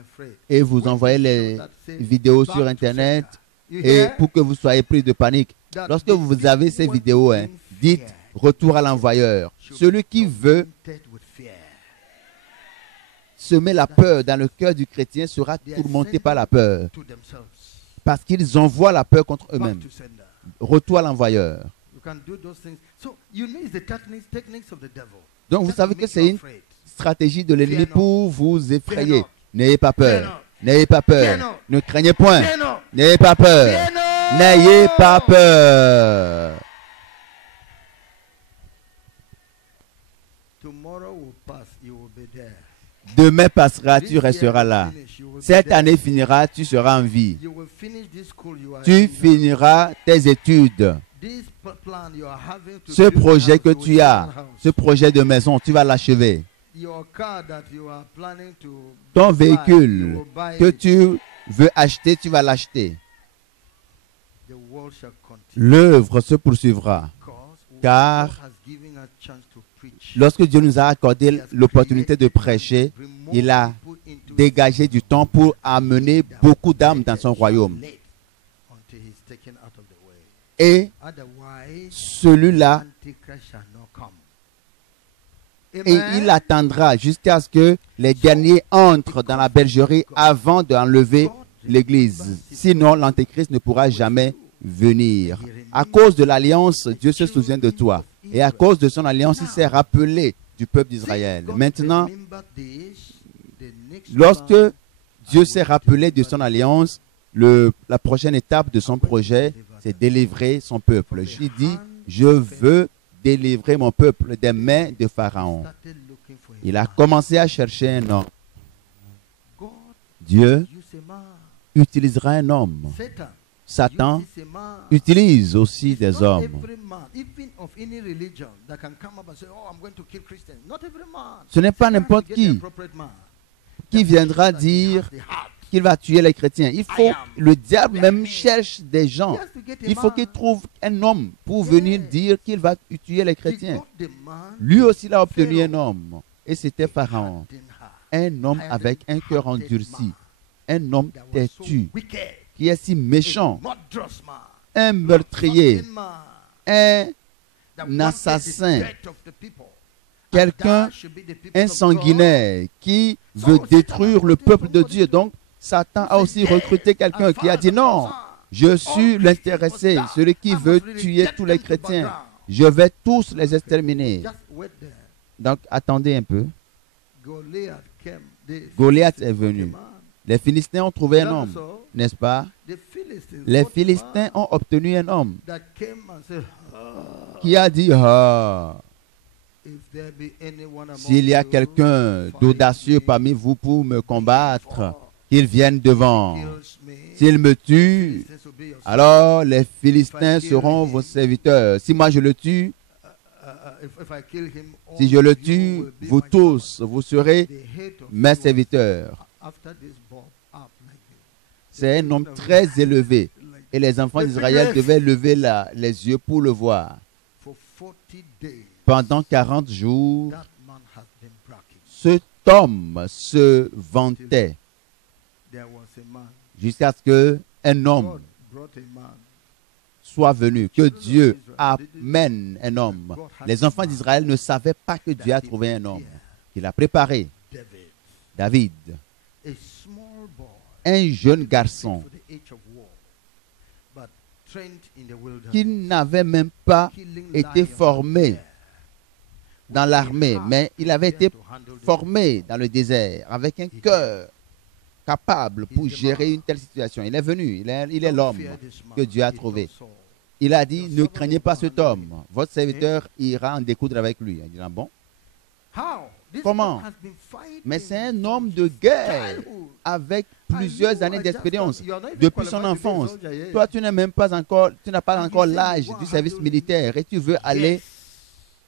et vous envoyer les vidéos sur Internet et pour que vous soyez pris de panique. Lorsque vous avez ces vidéos, dites retour à l'envoyeur. Celui qui veut semer la peur dans le cœur du chrétien sera tourmenté par la peur parce qu'ils envoient la peur contre eux-mêmes. Retour à l'envoyeur. Donc vous savez que c'est une stratégie de l'ennemi pour vous effrayer. N'ayez pas peur. N'ayez pas peur. Ne craignez point. N'ayez pas peur. N'ayez pas peur. Demain passera, tu resteras là. Cette année finira, tu seras en vie. Tu finiras tes études. Ce projet que tu as, ce projet de maison, tu vas l'achever. Ton véhicule que tu veux acheter, tu vas l'acheter. L'œuvre se poursuivra. Car lorsque Dieu nous a accordé l'opportunité de prêcher, il a dégagé du temps pour amener beaucoup d'âmes dans son royaume. Et celui-là, et il attendra jusqu'à ce que les derniers entrent dans la bergerie avant d'enlever l'Église. Sinon, l'Antéchrist ne pourra jamais venir. À cause de l'alliance, Dieu se souvient de toi. Et à cause de son alliance, il s'est rappelé du peuple d'Israël. Maintenant, lorsque Dieu s'est rappelé de son alliance, la prochaine étape de son projet, c'est délivrer son peuple. Il dit, je veux délivrer mon peuple des mains de Pharaon. Il a commencé à chercher un homme. Dieu utilisera un homme. Satan utilise aussi des hommes. Ce n'est pas n'importe qui viendra dire qu'il va tuer les chrétiens. Le diable même cherche des gens. Il faut qu'il trouve un homme pour venir dire qu'il va tuer les chrétiens. Lui aussi il a obtenu un homme. Et c'était Pharaon. Un homme avec un cœur endurci. Un homme têtu. Qui est si méchant. Un meurtrier. Un assassin. Quelqu'un, un sanguinaire qui veut détruire le peuple de Dieu. Donc, Satan a aussi recruté quelqu'un qui a dit non, je suis l'intéressé, celui qui veut tuer tous les chrétiens. Je vais tous les exterminer. Donc, attendez un peu. Goliath est venu. Les Philistins ont trouvé un homme, n'est-ce pas? Les Philistins ont obtenu un homme qui a dit, ah, s'il y a quelqu'un d'audacieux parmi vous pour me combattre, qu'il vienne devant. S'il me tue, alors les Philistins seront vos serviteurs. Si moi je le tue, si je le tue, vous tous, vous serez mes serviteurs. C'est un homme très élevé. Et les enfants d'Israël devaient lever les yeux pour le voir. Pendant 40 jours, cet homme se vantait jusqu'à ce qu'un homme soit venu, que Dieu amène un homme. Les enfants d'Israël ne savaient pas que Dieu a trouvé un homme qu'il a préparé. David, a small boy, un jeune not garçon fit for the age of war, but trained in the wilderness, qui n'avait même pas killing été lions formé and bear, dans l'armée, mais il avait été to handle the formé dans le désert avec un cœur capable pour gérer une telle situation. Il est venu, il est Don't l'homme fear this man, que Dieu a he trouvé. told Saul. Il a dit, ne craignez pas cet homme. Votre serviteur ira en découdre avec lui. Il dit, ah bon? How? This Comment? man has been fighting Mais c'est un from homme de his guerre childhood. avec And plusieurs you années are d'expérience just not- you are not even depuis son qualified to be a enfance. soldier yet. Toi, tu n'es même pas encore, tu n'as pas And encore he said, l'âge "Wow, du service handle- militaire et tu veux aller Yes.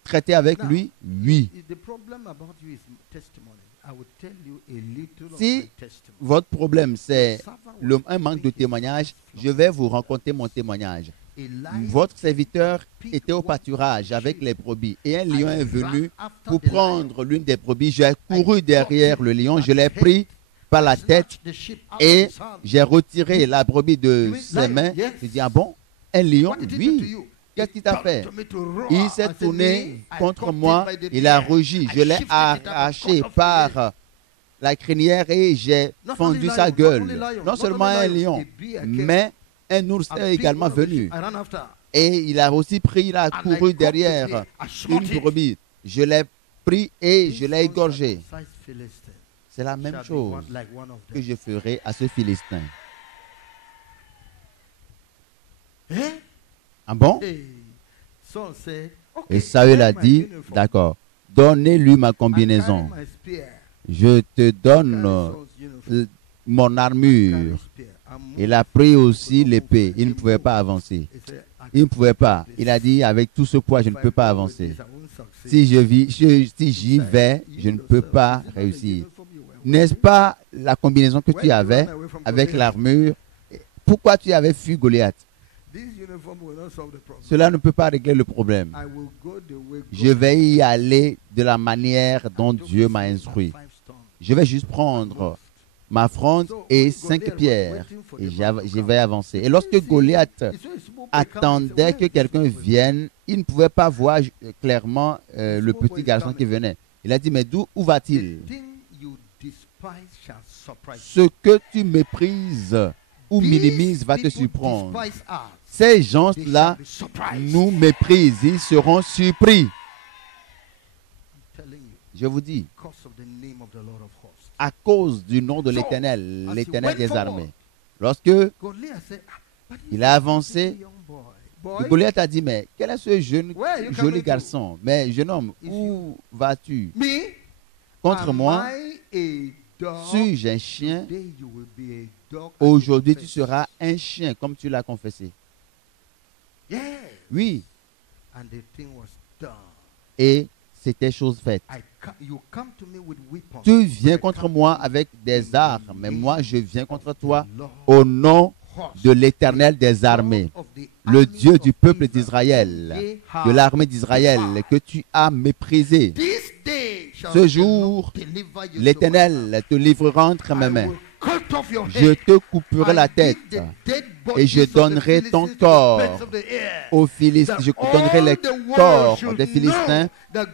traiter avec Now, lui? Oui. The problem about you is testimony. I will tell you a little of Si my testimony. votre problème, c'est The servant was un manque de feeding his témoignage, flock. je vais vous raconter mon témoignage. Elijah Votre serviteur picked était au one pâturage avec sheep. les brebis et un lion I est venu ran after pour the lion. prendre l'une des brebis. J'ai couru I derrière caught le him lion, by je l'ai the pris head. par la I tête snatched the sheep out et of his hand. j'ai retiré la brebis de You mean ses lion? mains. Yes. Je dis, ah bon? Un lion? What did he do to Oui. you? Qu'est-ce He qu'il t'a turned fait? to me to roar. Il I s'est said, tourné "Me, I contre caught moi, him by the il a beard. rugi. I Je l'ai shifted it up and arraché cut off par la crinière et j'ai Not fendu only sa lion, not gueule. only lion, Non not seulement only un lion, lion, a bear came. mais un ours I est picked également one of the venu. sheep. I ran after. Et il a aussi pris, il a And I couru caught the derrière bear. I une smote it. brebis. Je l'ai pris et This je l'ai égorgé. uncircumcised Philistine C'est la même shall be chose one like one of que them. je ferai à ce Philistin. Eh? Ah bon? Hey. Saul said, okay, Et Saül a wear my dit, uniform. d'accord, donnez-lui ma And carry combinaison. my spear. Je te donne Carry Saul's uniform. mon Carry armure. spear. And move. Il a pris aussi l'épée. Il ne pouvait pas avancer. He said, I Il ne can't pouvait pas. do Il this. a dit, avec tout ce poids, je ne If I peux pas go with avancer. this, I won't succeed. Si j'y vais, je ne peux pas réussir. N'est-ce pas la combinaison que tu avais avec l'armure? Pourquoi tu avais fui Goliath? Cela ne peut pas régler le problème. Je vais y aller de la manière dont Dieu m'a instruit. Je vais juste prendre ma fronde et 5 pierres et je vais avancer. Et lorsque Goliath attendait que quelqu'un vienne, il ne pouvait pas voir clairement le petit garçon qui venait. Il a dit, mais où va-t-il? Ce que tu méprises ou minimises va te surprendre. Ces gens-là nous méprisent, ils seront surpris. Je vous dis, à cause du nom de l'Éternel, l'Éternel des armées. Lorsque il a avancé, Goliath a dit, mais quel est ce joli garçon? Mais jeune homme, où vas-tu? Contre moi, suis-je un chien? Aujourd'hui, tu seras un chien, comme tu l'as confessé. Oui. Et c'était chose faite. Tu viens contre moi avec des armes, mais moi je viens contre toi au nom de l'Éternel des armées, le Dieu du peuple d'Israël, de l'armée d'Israël que tu as méprisé. Ce jour, l'Éternel te livrera entre mes mains. Je te couperai la tête et je donnerai ton corps aux Philistins. Je donnerai les corps des Philistins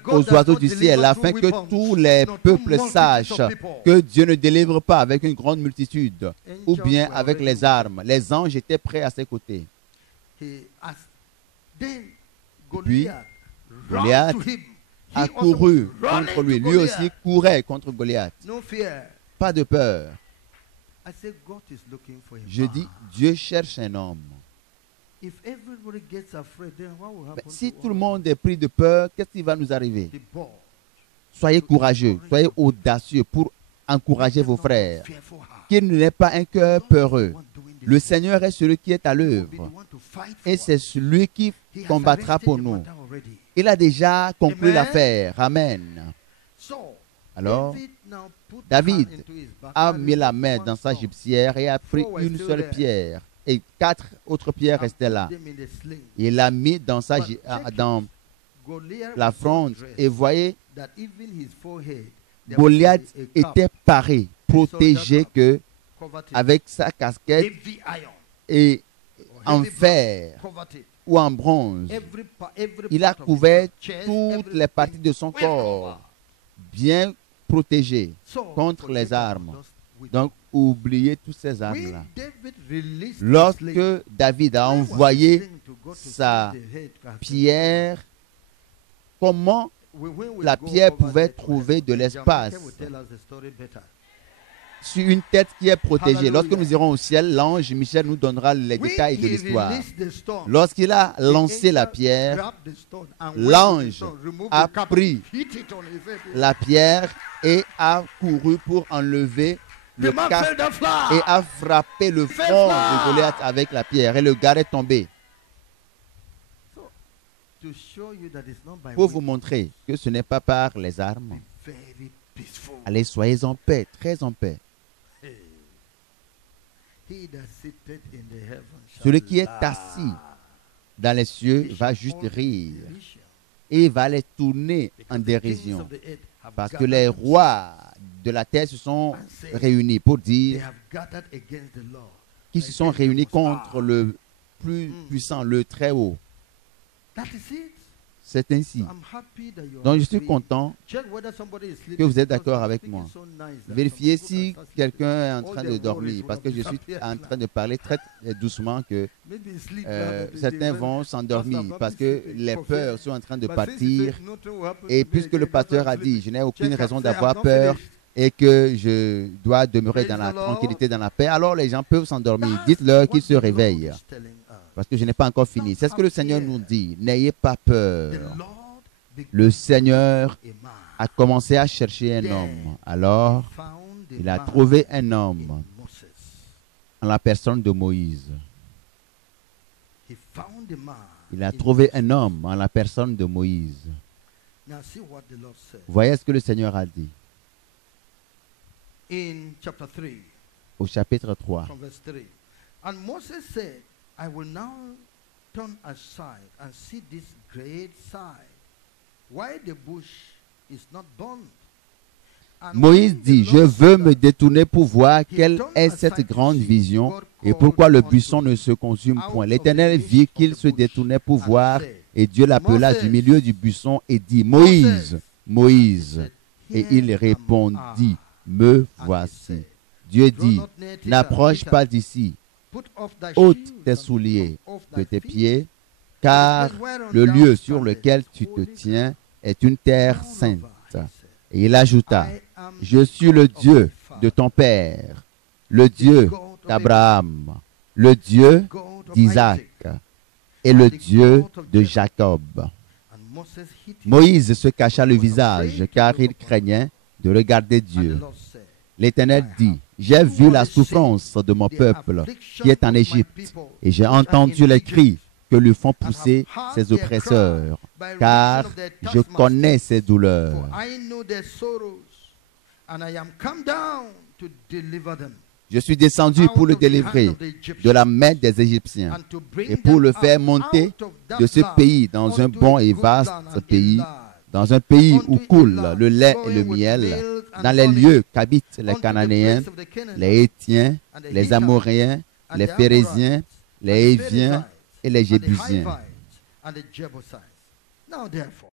aux oiseaux du ciel, afin que tous les peuples sachent que Dieu ne délivre pas avec une grande multitude ou bien avec les armes. Les anges étaient prêts à ses côtés. Et puis, Goliath a couru contre lui. Lui aussi courait contre Goliath. Pas de peur. Je dis, Dieu cherche un homme. Mais si tout le monde est pris de peur, qu'est-ce qui va nous arriver? Soyez courageux, soyez audacieux pour encourager vos frères. Qu'il n'ait pas un cœur peureux. Le Seigneur est celui qui est à l'œuvre. Et c'est celui qui combattra pour nous. Il a déjà conclu l'affaire. Amen. Alors, David a mis la main dans sa gibecière et a pris une seule pierre. Et 4 autres pierres restaient là. Il l'a mis dans la fronde. Et voyez, Goliath était paré, protégé que avec sa casquette et en fer ou en bronze. Il a couvert toutes les parties de son corps, bien protégé So, contre les forget armes. about those with- Donc, oubliez toutes ces When armes-là. David released the Lorsque slave, David a where was envoyé the sling to go to sa save the head of the pierre, comment When we la go pierre over pouvait there to trouver heaven, de the l'espace Jamaican will tell us the story better. sur une tête qui est protégée? Hallelujah. Lorsque nous irons au ciel, l'ange Michel nous donnera les When détails de he l'histoire. released the stone, Lorsqu'il a the lancé la angel pierre, grabbed the stone and went to the l'ange stone, removed a the cap, pris hit it on his head. la pierre et a couru pour enlever le The man casque fell down flat. et a frappé le front de Goliath avec la pierre et le gars est tombé. So, to show you that it's not by Pour vous weapon, montrer que ce n'est pas par les armes. be very peaceful. Allez, soyez en paix, très en paix. Hey. He that sitteth in the heaven shall Celui qui est laugh. assis dans les cieux He va shall juste all be rire derision. et va les tourner en Because the kings dérision. of the earth have Parce que gathered les themselves rois de la terre se sont réunis pour They dire have gathered against the Lord. qu'ils se sont réunis contre le plus puissant, le très haut. That is it. C'est ainsi. I'm happy that you are Donc je suis free. content Check whether somebody is sleeping que vous êtes because d'accord I'm avec speaking moi. so nice that Vérifiez some people si can start quelqu'un est en sleeping. train All de their dormir worries parce will que have je suis disappeared en now. train de parler très doucement que Maybe sleep now, but certains they vont will- s'endormir Pastor, parce I'm que sleeping. les For peurs fear. sont en train de But since he partir. said nothing will happen Et to me puisque le again, that's pasteur why a I'm dit, je sleeping. n'ai aucune Check raison and say, d'avoir I'm not peur finished. et que je dois demeurer dans Praise la the Lord. tranquillité, dans la paix, alors les gens peuvent s'endormir. That's Dites-leur what qu'ils se the Lord réveillent. is telling us. Parce que je n'ai pas encore fini. C'est ce que le Seigneur nous dit. N'ayez pas The peur. Lord began Le Seigneur a man. a commencé à chercher un homme. Alors, He found a il a man trouvé un in homme Moses. en la personne de Moïse. He found a man Il a in trouvé Moses. un homme en la personne de Moïse. Now see what the Lord said. Voyez ce que le Seigneur a dit In chapter 3, au chapitre 3. from verse 3. And Moses said, I will now turn aside and see this great sight, why the bush is not burned. And Moïse when the dit, Lord je veux saw me that, détourner pour voir he quelle turned est aside cette to grande see. vision God et called pourquoi le unto buisson him ne se consume out point. of L'Éternel the vit midst qu'il of the se bush détournait pour and voir said, et Dieu l'appela Moses, du milieu du buisson et dit, Moïse, Moïse. said, Et Here il am répondit, I. me And he voici. said, Dieu Draw dit, not near thither, n'approche Peter. pas d'ici, Put off thy ôte shoes tes and souliers from off de thy tes feet. pieds, car The place whereon le thou lieu sur standest lequel is tu te holy tiens est une terre ground. sainte. Moreover, he said, Et il ajouta, I am je the suis le God of Dieu thy father, de ton père, le the Dieu God of d'Abraham, le Dieu the God of d'Isaac Isaac. et le the Dieu God of de Jacob. Jacob. And Moses hid his Moïse se cacha le was visage afraid to car look il upon craignait de regarder And the Dieu. Lord said, L'Éternel dit, j'ai vu la souffrance de mon peuple qui est en Égypte et j'ai entendu les cris que lui font pousser ses oppresseurs, car je connais ses douleurs. For I know their sorrows, and I am come down to deliver them Je suis descendu pour le délivrer de la main des Égyptiens and to bring et pour them le faire out monter of that de ce land pays dans un unto bon a et good vaste land and a pays, large, dans un pays où unto a coule land le lait et le flowing with miel, milk and dans les honey, lieux qu'habitent les unto the Cananéens, place of the Canaanites, les Hétiens, and the les Hittites, Amoréens, and les the Phéréziens, Amorites, les and the Héviens Perizzites, et les and the Jébusiens. Hivites, and the Jebusites. Now therefore,